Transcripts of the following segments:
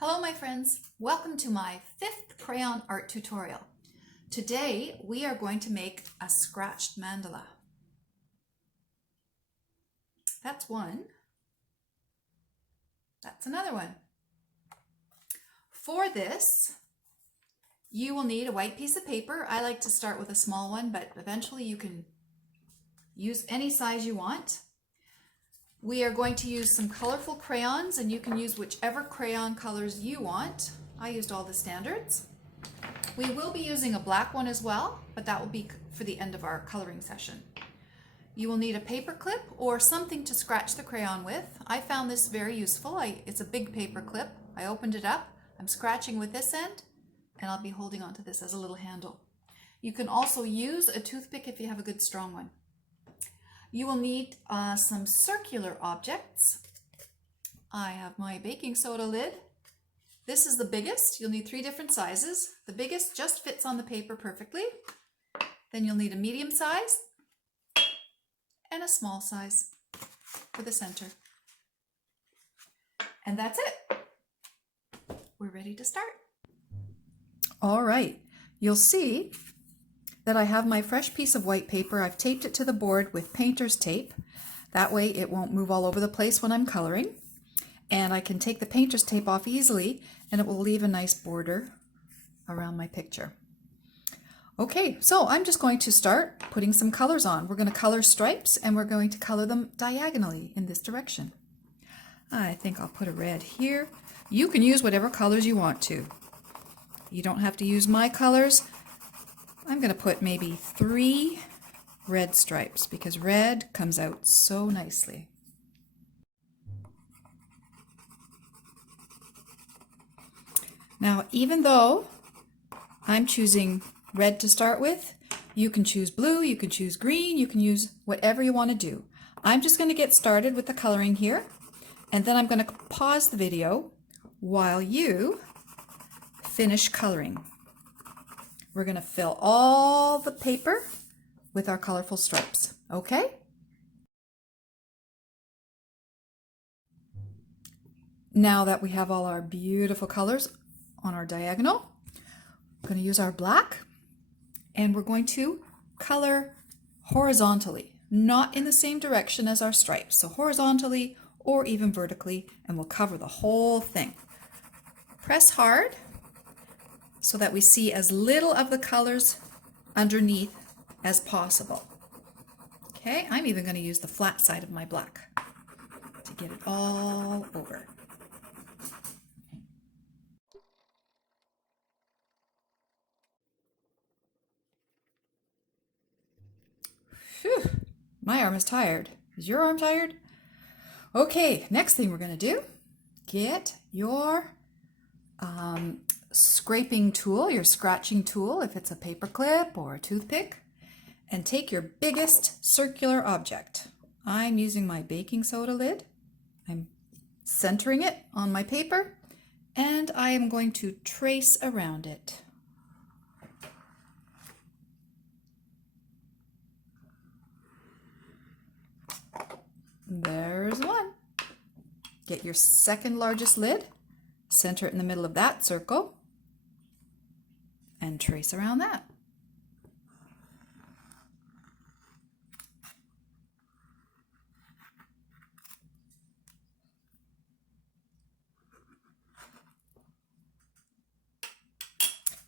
Hello my friends, welcome to my 5th crayon art tutorial. Today we are going to make a scratched mandala. That's one. That's another one. For this, you will need a white piece of paper. I like to start with a small one, but eventually you can use any size you want. We are going to use some colorful crayons, and you can use whichever crayon colors you want. I used all the standards. We will be using a black one as well, but that will be for the end of our coloring session. You will need a paper clip or something to scratch the crayon with. I found this very useful. It's a big paper clip. I opened it up. I'm scratching with this end, and I'll be holding onto this as a little handle. You can also use a toothpick if you have a good strong one. You will need some circular objects. I have my baking soda lid. This is the biggest. You'll need 3 different sizes. The biggest just fits on the paper perfectly. Then you'll need a medium size and a small size for the center. And that's it. We're ready to start. All right, you'll see that I have my fresh piece of white paper. I've taped it to the board with painter's tape. That way it won't move all over the place when I'm coloring. And I can take the painter's tape off easily, and it will leave a nice border around my picture. Okay, so I'm just going to start putting some colors on. We're going to color stripes, and we're going to color them diagonally in this direction. I think I'll put a red here. You can use whatever colors you want to. You don't have to use my colors. I'm going to put maybe 3 red stripes because red comes out so nicely. Now, even though I'm choosing red to start with, you can choose blue, you can choose green, you can use whatever you want to do. I'm just going to get started with the coloring here, and then I'm going to pause the video while you finish coloring. We're going to fill all the paper with our colorful stripes, okay? Now that we have all our beautiful colors on our diagonal, we're going to use our black, and we're going to color horizontally, not in the same direction as our stripes. So horizontally or even vertically, and we'll cover the whole thing. Press hard so that we see as little of the colors underneath as possible. Okay, I'm even going to use the flat side of my black to get it all over. Phew, my arm is tired. Is your arm tired? Okay, next thing we're going to do, get your scraping tool, your scratching tool, if it's a paper clip or a toothpick, and take your biggest circular object. I'm using my baking soda lid. I'm centering it on my paper, and I am going to trace around it. There's one. Get your second largest lid, center it in the middle of that circle, and trace around that.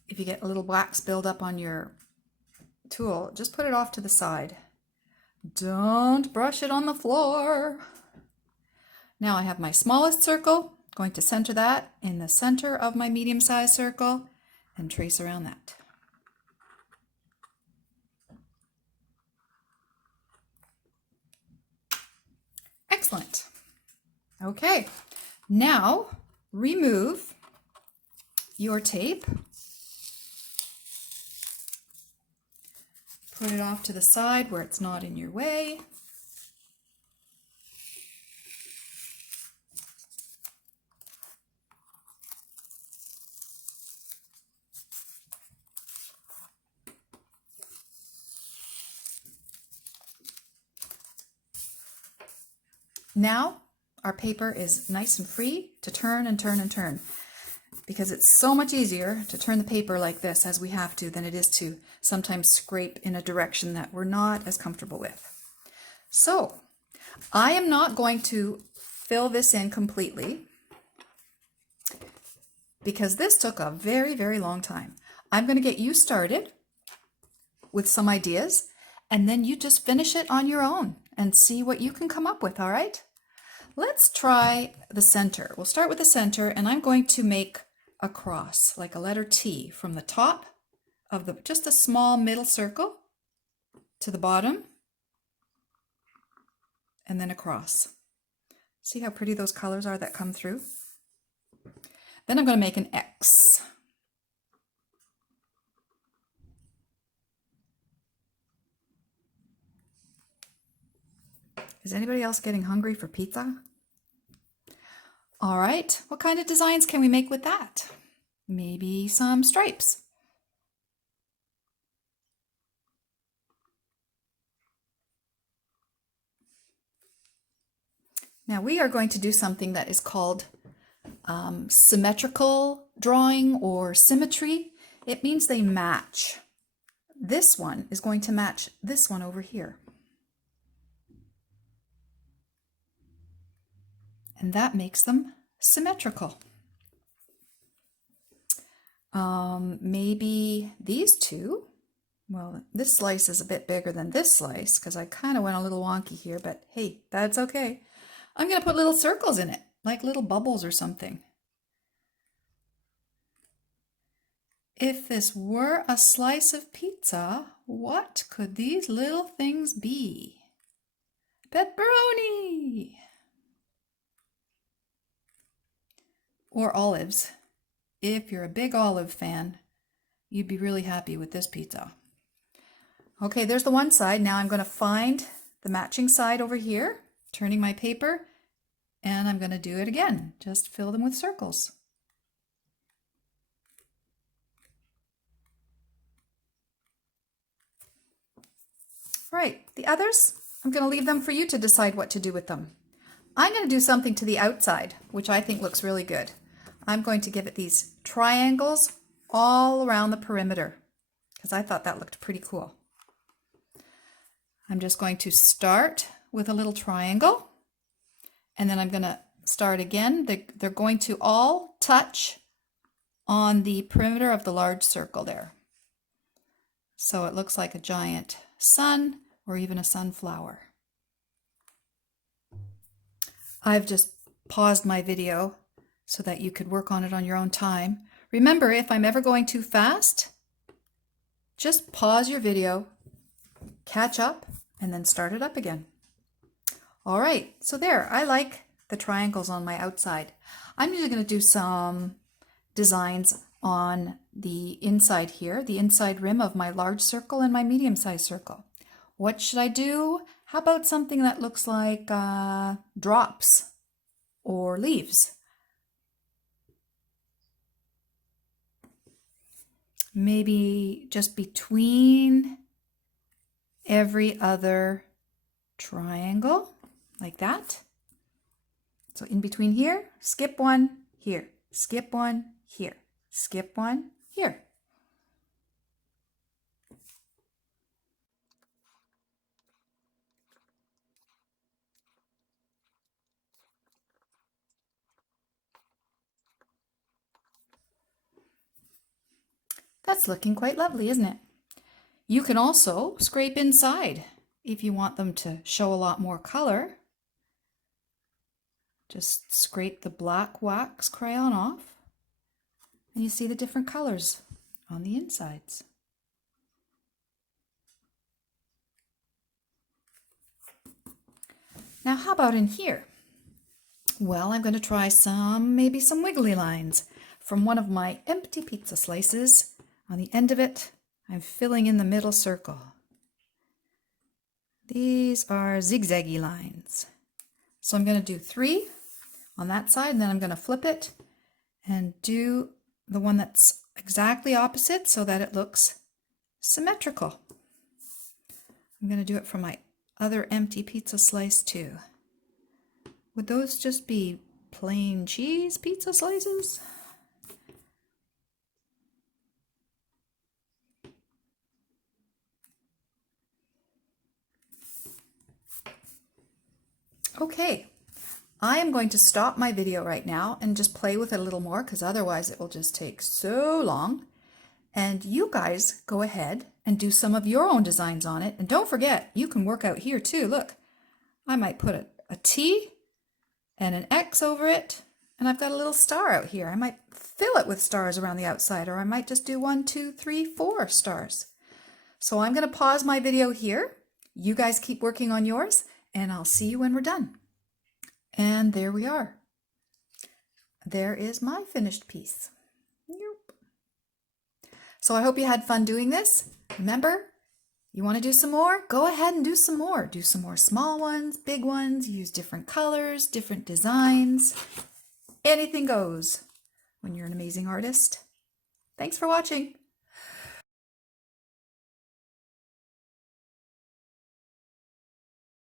If you get a little black spilled up on your tool, just put it off to the side. Don't brush it on the floor. Now I have my smallest circle, going to center that in the center of my medium-sized circle and trace around that. Excellent. Okay, now remove your tape. Put it off to the side where it's not in your way. Now our paper is nice and free to turn and turn and turn. because it's so much easier to turn the paper like this as we have to than it is to sometimes scrape in a direction that we're not as comfortable with. So I am not going to fill this in completely because this took a very, very long time. I'm going to get you started with some ideas, and then you just finish it on your own and see what you can come up with, all right? Let's try the center. We'll start with the center, and I'm going to make a cross, like a letter T, from the top of just a small middle circle to the bottom, and then across. See how pretty those colors are that come through? Then I'm going to make an X. Is anybody else getting hungry for pizza? All right, what kind of designs can we make with that? Maybe some stripes. Now we are going to do something that is called symmetrical drawing or symmetry. It means they match. This one is going to match this one over here. And that makes them symmetrical. Maybe these two. Well, this slice is a bit bigger than this slice because I kind of went a little wonky here, but hey, that's okay. I'm going to put little circles in it, like little bubbles or something. If this were a slice of pizza, what could these little things be? Pepperoni! Or olives. If you're a big olive fan, you'd be really happy with this pizza. Okay, there's the one side. Now I'm going to find the matching side over here, turning my paper, and I'm going to do it again. Just fill them with circles. Right, the others, I'm going to leave them for you to decide what to do with them. I'm going to do something to the outside, which I think looks really good. I'm going to give it these triangles all around the perimeter because I thought that looked pretty cool. I'm just going to start with a little triangle, and then I'm going to start again. They're going to all touch on the perimeter of the large circle there. So it looks like a giant sun or even a sunflower. I've just paused my video so that you could work on it on your own time. Remember, if I'm ever going too fast, just pause your video, catch up, and then start it up again. All right, so there, I like the triangles on my outside. I'm usually going to do some designs on the inside here, the inside rim of my large circle and my medium-sized circle. What should I do? How about something that looks like drops or leaves? Maybe just between every other triangle, like that. So in between here, skip one here, skip one here, skip one here. That's looking quite lovely, isn't it? You can also scrape inside if you want them to show a lot more color. Just scrape the black wax crayon off, and you see the different colors on the insides. Now, how about in here? Well, I'm going to try maybe some wiggly lines from one of my empty pizza slices. On the end of it, I'm filling in the middle circle. These are zigzaggy lines. So I'm going to do 3 on that side, and then I'm going to flip it and do the one that's exactly opposite so that it looks symmetrical. I'm going to do it for my other empty pizza slice too. Would those just be plain cheese pizza slices? Okay, I am going to stop my video right now and just play with it a little more because otherwise it will just take so long. And you guys go ahead and do some of your own designs on it. And don't forget, you can work out here too. Look, I might put a T and an X over it. And I've got a little star out here. I might fill it with stars around the outside, or I might just do 1, 2, 3, 4 stars. So I'm going to pause my video here. You guys keep working on yours, and I'll see you when we're done. And there we are. There is my finished piece. Yep. So I hope you had fun doing this. Remember, you want to do some more? Go ahead and do some more. Do some more small ones, big ones, use different colors, different designs. Anything goes when you're an amazing artist. Thanks for watching.